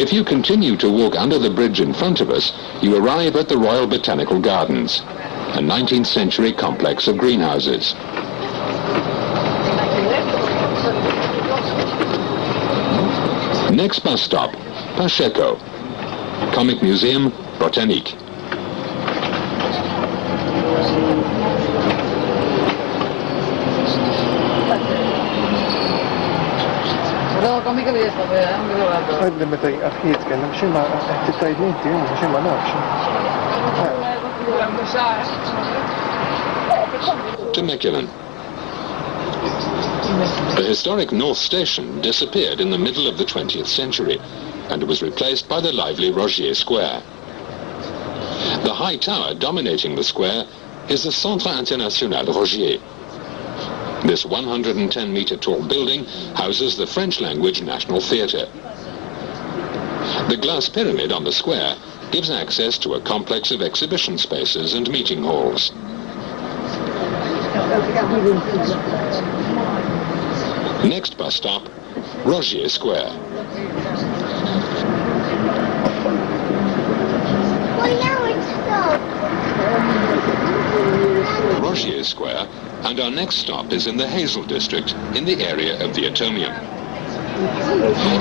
If you continue to walk under the bridge in front of us, you arrive at the Royal Botanical Gardens, a 19th century complex of greenhouses. Next bus stop, Pacheco, Comic Museum, Botanique. Temecula. The historic North Station disappeared in the middle of the 20th century and was replaced by the lively Rogier Square. The high tower dominating the square is the Centre International Rogier. This 110-meter tall building houses the French-language National Theatre. The glass pyramid on the square gives access to a complex of exhibition spaces and meeting halls. Next bus stop, Rogier Square. Rogier Square, and our next stop is in the Hazel district, in the area of the Atomium.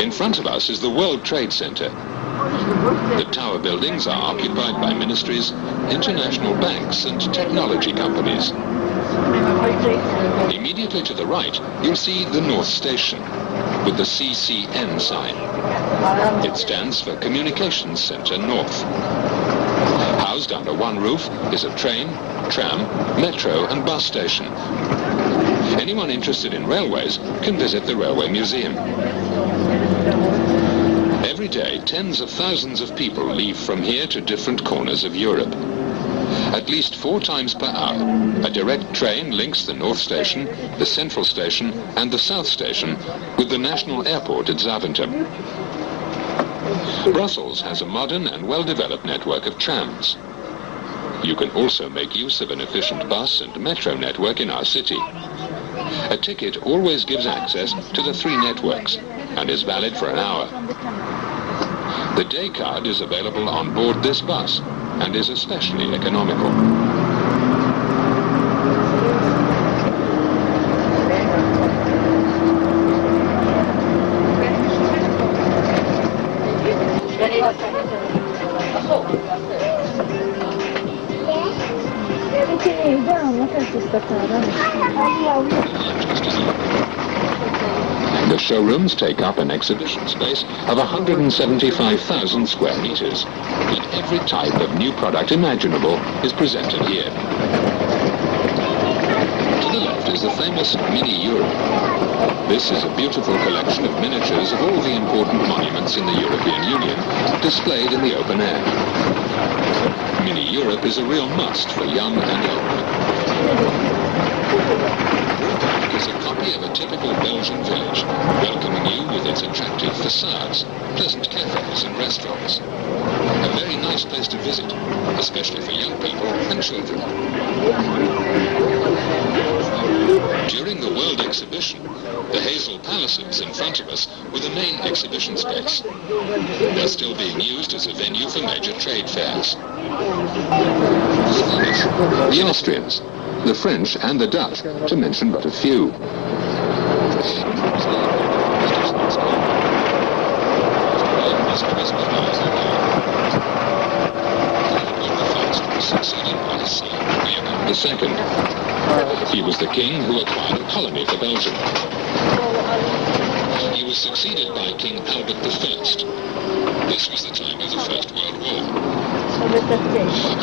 In front of us is the World Trade Center. The tower buildings are occupied by ministries, international banks, and technology companies. Immediately to the right, you'll see the North Station, with the CCN sign. It stands for Communications Center North. Housed under one roof is a train, tram, metro, and bus station. Anyone interested in railways can visit the Railway Museum. Every day, tens of thousands of people leave from here to different corners of Europe. At least 4 times per hour, a direct train links the North Station, the Central Station, and the South Station with the national airport at Zaventem. Brussels has a modern and well-developed network of trams. You can also make use of an efficient bus and metro network in our city. A ticket always gives access to the 3 networks and is valid for an hour. The day card is available on board this bus and is especially economical. The showrooms take up an exhibition space of 175,000 square meters, and every type of new product imaginable is presented here. To the left is the famous Mini Europe. This is a beautiful collection of miniatures of all the important monuments in the European Union, displayed in the open air. Mini Europe is a real must for young and old. Is a copy of a typical Belgian village, welcoming you with its attractive facades, pleasant cafes and restaurants. A very nice place to visit, especially for young people and children. During the World Exhibition, the Hazel Palaces in front of us were the main exhibition space. They're still being used as a venue for major trade fairs. The Austrians, the French and the Dutch, to mention but a few. The second. He was the king who acquired a colony for Belgium. He was succeeded by King Albert I. This was the time of the First World War.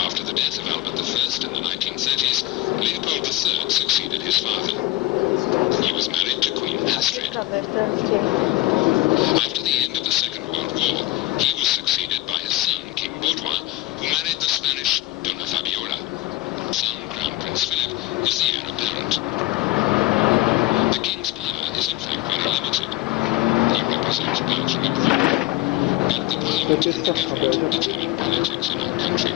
After the death of Albert I in the 1930s, Leopold III succeeded his father. He was married to Queen Astrid. After the end of the Second World War, he was succeeded by his son, King Baudouin, who married the Spanish Donna Fabiola. Son, Crown Prince Philip, is the heir apparent. The king's power is in fact very limited. He represents Belgium abroad. But the parliament and the government determine politics in our country.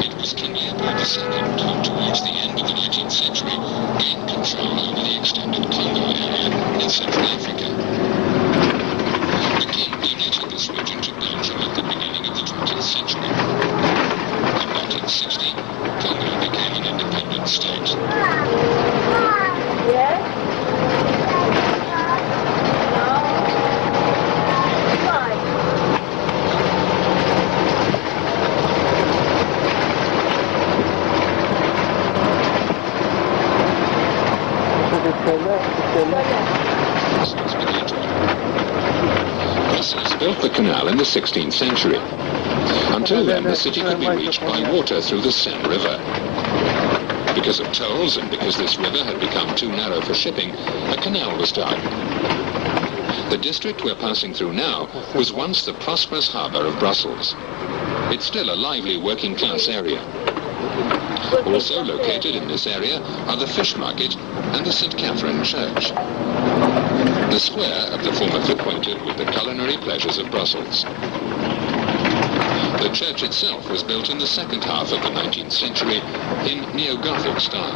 It was King Leopold II who, towards the end of the 19th century, gained control over the extended Congo area in Central Africa. The Brussels built the canal in the 16th century. Until then, the city could be reached by water through the Seine River. Because of tolls and because this river had become too narrow for shipping, a canal was dug. The district we're passing through now was once the prosperous harbour of Brussels. It's still a lively working-class area. Also located in this area are the fish market and the St. Catherine Church. The square of the former acquainted with the culinary pleasures of Brussels. The church itself was built in the second half of the 19th century in neo-Gothic style.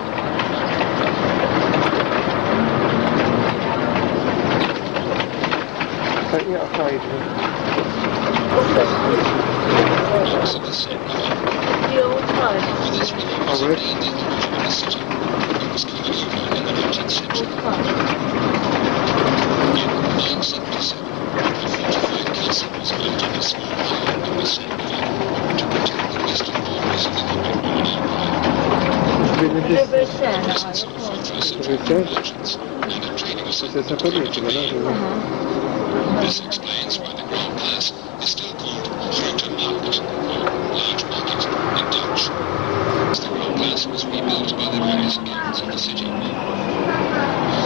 This explains why the Grand Place is still called Grote Markt, or Large Market in Dutch. The Grand Place was rebuilt by the various guilds of the city.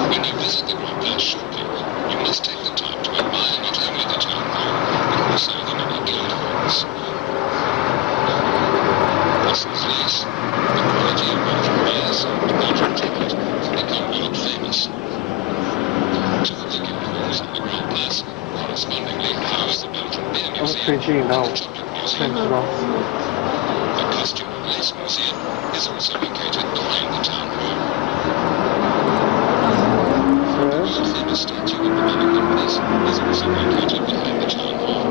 When you visit the Grand Place shortly, you must take the time to admire not only the town hall, but also the many guild halls. Brussels lace, the quality of Belgian beers and Belgian chocolate have become world famous. Two of the guild halls in the Grand Place correspondingly house the Belgian Beer Museum and the Chocolate Museum. The Costume and Lace Museum is also located behind the town hall. The world-famous statue of the many companies is also located behind the town hall.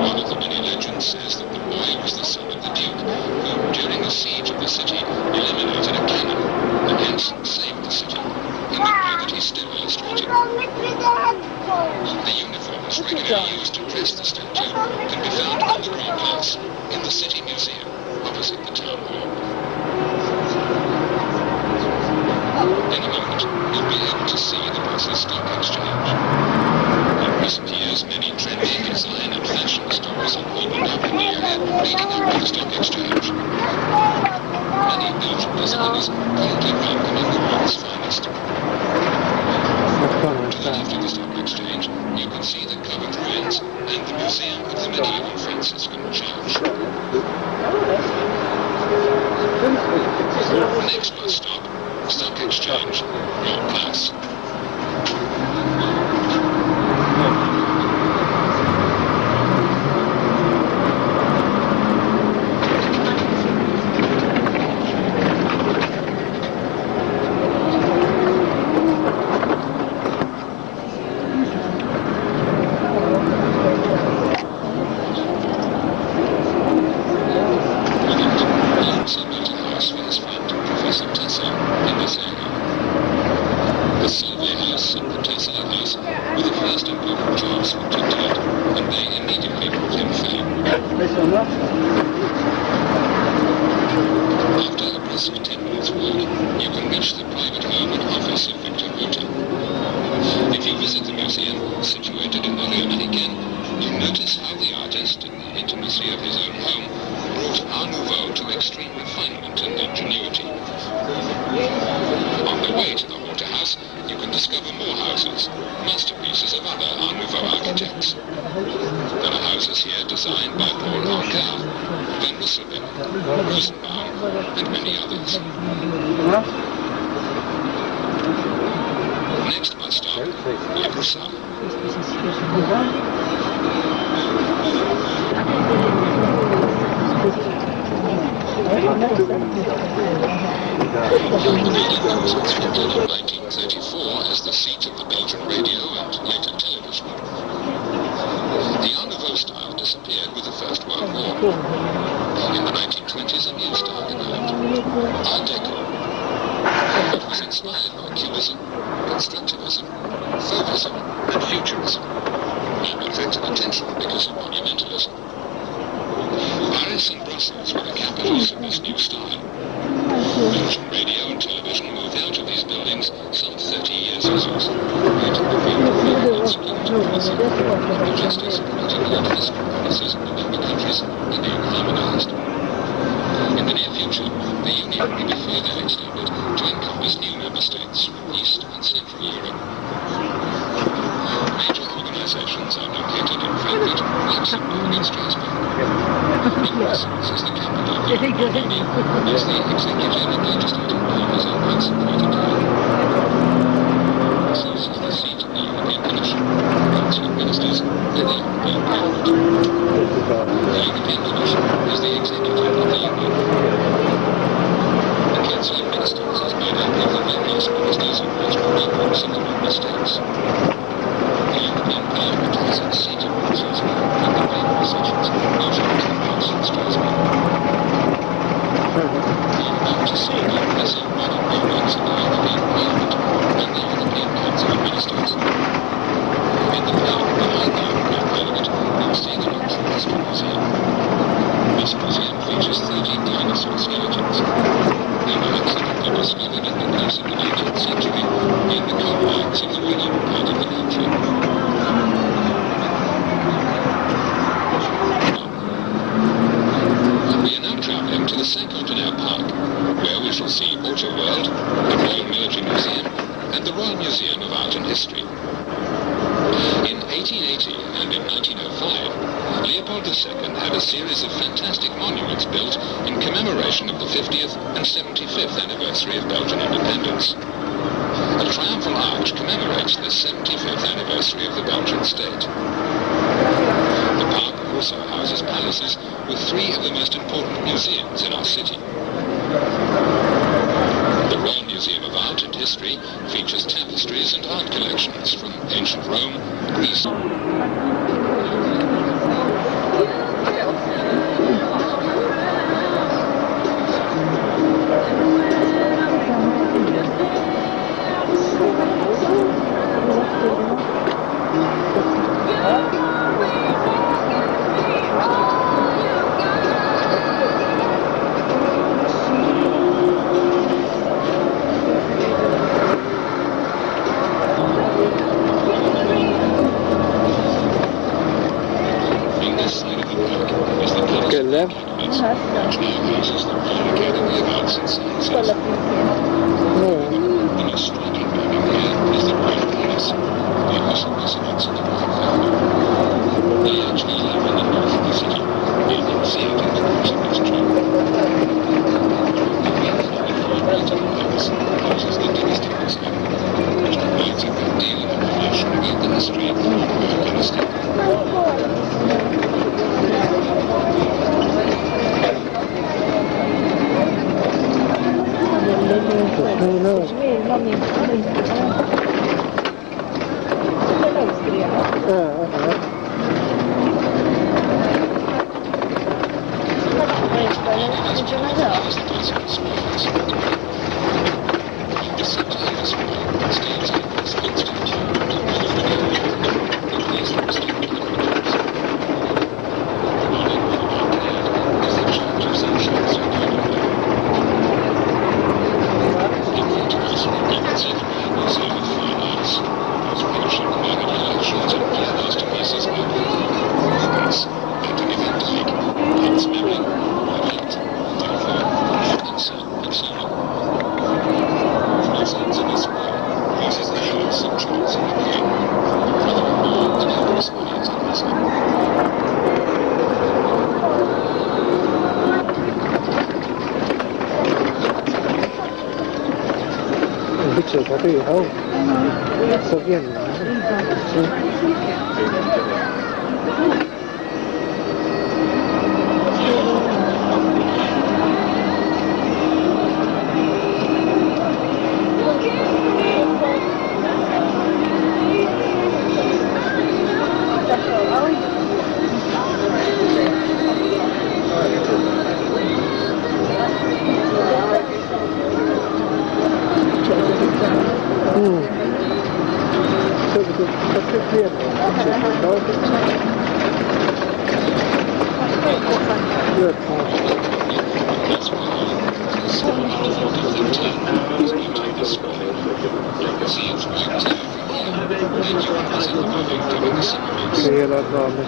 One of the many legends says that the boy was the son of the Duke, who, during the siege of the city, eliminated a cannon, and hence saved the city, in the way that he still illustrated. The uniforms regularly used to dress the statue can be found on the Grand Place, in the City Museum, opposite the town hall. In a moment, you'll be able to see the Brussels Stock Exchange. In recent years, many trendy design and fashion stores have opened up in the area leading up to the Stock Exchange. Many Belgian designers currently rank among the world's finest. To the left of the Stock Exchange, you can see the covered ruins and the Museum of the Medieval Franciscan Church. Next bus stop, Stock Exchange, Grand Place. Next bus stop, Brussels. The building was constructed in 1934 as the seat of the Belgian radio and later television. The Art Nouveau style disappeared with the First World War. In the 1920s, a new style developed, Art Deco. It was inspired by Cubism, Constructivism, Fauvism, and Futurism, and attracted attention because of monumentalism. Paris and Brussels were the capitals of this new style. Belgian radio and television moved out of these buildings some 30 years ago. Justice, political and fiscal policies of the member countries are being harmonised. In the near future, the Union will be further extended to encompass new member states from East and Central Europe. Major organisations are located in Frankfurt, Luxembourg and Strasbourg. Brussels is the capital of the European Union, as the executive and legislative powers are concentrated here. Brussels is the seat of the European Commission, Council of Ministers and the European Parliament. The European Commission is the executive of the Union. The Council of Ministers is made up of the various ministers and national groups of the member states. The European Parliament has its seat in Brussels and the plenary sessions usually take place in Strasbourg. We are about to see the impressive modern buildings of the European Parliament and the European Council of Ministers. In the park behind the European Parliament, you will see the Natural History Museum. This museum features 13 dinosaur skeletons. They were accidentally discovered in the course of the 19th century in the coal mines of the northern part of the country. We are now travelling to the Cinquantenaire Park, where we shall see Auto World, the Royal Military Museum, and the Royal Museum of Art and History. In 1880 and in 1905, Leopold II had a series of fantastic monuments built in commemoration of the 50th and 75th anniversary of Belgian independence. A triumphal arch commemorates the 75th anniversary of the Belgian state. The park also houses palaces with three of the most important museums in our city. The Royal Museum of Art and History features tapestries and art collections from ancient Rome, Greece. Left. The most striking building here is the Royal Palace, the official residence of the Royal Family. They actually live in the north of the city. You can see it in the course of this trip. The main meeting palace houses the dynasty museum, which provides a good deal of information about the history of the Royal dynasty. Picture có thể không? Số tiền See its right here, and you can visit the building to Kaya lang dami.